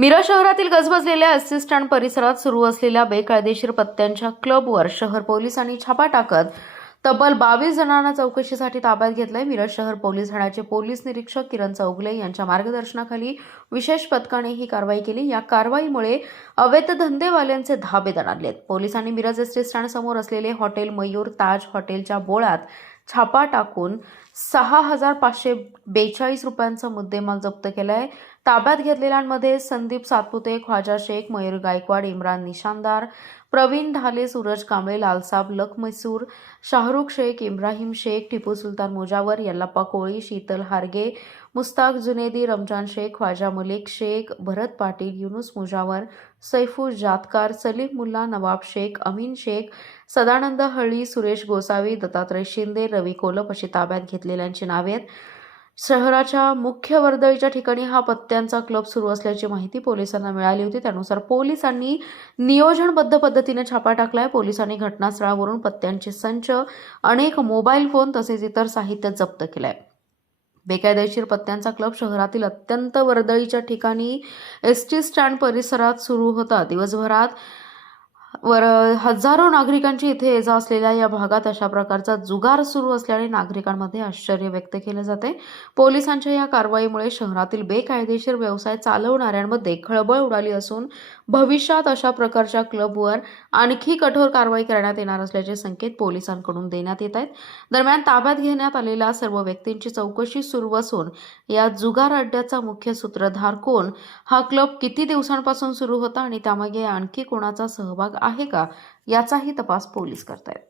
मिरज शहरातील गजबजलेल्या ST stand परिसरात सुरू असलेल्या बेकायदेशीर पत्त्यांच्या क्लबवर शहर पोलिसांनी छापा टाकत तब्बल 22 जणांना चौकशीसाठी ताब्यात घेतलंय। मिरज शहर पोलीस ठाण्याचे पोलीस निरीक्षक किरण चौगुले यांच्या मार्गदर्शनाखाली विशेष पथकाने ही कारवाई केली। या कारवाईमुळे अवैध धंदेवाल्यांचे धाबे दणाणलेत। पोलिसांनी मिरज एसटी स्टँड समोर असलेले हॉटेल मयूर ताज हॉटेलच्या बोळात छापा टाकून 6,542 रुपयांचा मुद्देमाल जप्त केलाय। ताब्यात घेतलेल्यांमध्ये संदीप सातपुते, ख्वाजा शेख, मयूर गायकवाड, इम्रान निशानदार, प्रवीण ढाले, सूरज कांबळे, लालसाब लख मैसूर, शाहरुख शेख, इब्राहिम शेख, टिपू सुलतान मुजावर, यल्लाप्पा कोळी, शीतल हारगे, मुस्ताक जुनेदी, रमजान शेख, ख्वाजा मलिक शेख, भरत पाटील, युनुस मुजावर, सैफू जातकार, सलीम मुल्ला, नवाब शेख, अमीन शेख, सदानंद हळी, सुरेश गोसावी, दत्तात्रय शिंदे, रवी कोलप अशी ताब्यात घेतलेल्यांची नावे आहेत। शहराच्या मुख्य वर्दळीच्या ठिकाणी हा पत्त्यांचा क्लब सुरू असल्याची माहिती पोलिसांना मिळाली होती। त्यानुसार पोलिसांनी नियोजनबद्ध पद्धतीने छापा टाकलाय। पोलिसांनी घटनास्थळावरून पत्त्यांचे संच, अनेक मोबाईल फोन तसेच इतर साहित्य जप्त केलंय। बेकायदेशीर पत्त्यांचा क्लब शहरातील अत्यंत वर्दळीच्या ठिकाणी एसटी स्टँड परिसरात सुरू होता। दिवसभरात हजारो नागरिकांची इथे ये जा असलेल्या या भागात अशा प्रकारचा जुगार सुरू असल्याने नागरिकांमध्ये आश्चर्य व्यक्त केले जाते। पोलिसांच्या या कारवाईमुळे शहरातील बेकायदेशीर व्यवसाय चालवणाऱ्यांमध्ये खळबळ उडाली असून भविष्यात अशा प्रकारच्या क्लबवर आणखी कठोर कारवाई करण्यात येणार असल्याचे संकेत पोलिसांकडून देण्यात येत आहेत। दरम्यान ताब्यात घेण्यात आलेल्या सर्व व्यक्तींची चौकशी सुरू असून या जुगार अड्ड्याचा मुख्य सूत्रधार कोण, हा क्लब किती दिवसांपासून सुरू होता आणि त्यामागे आणखी कोणाचा सहभाग आहे का, याचाही तपास पोलीस करतायत।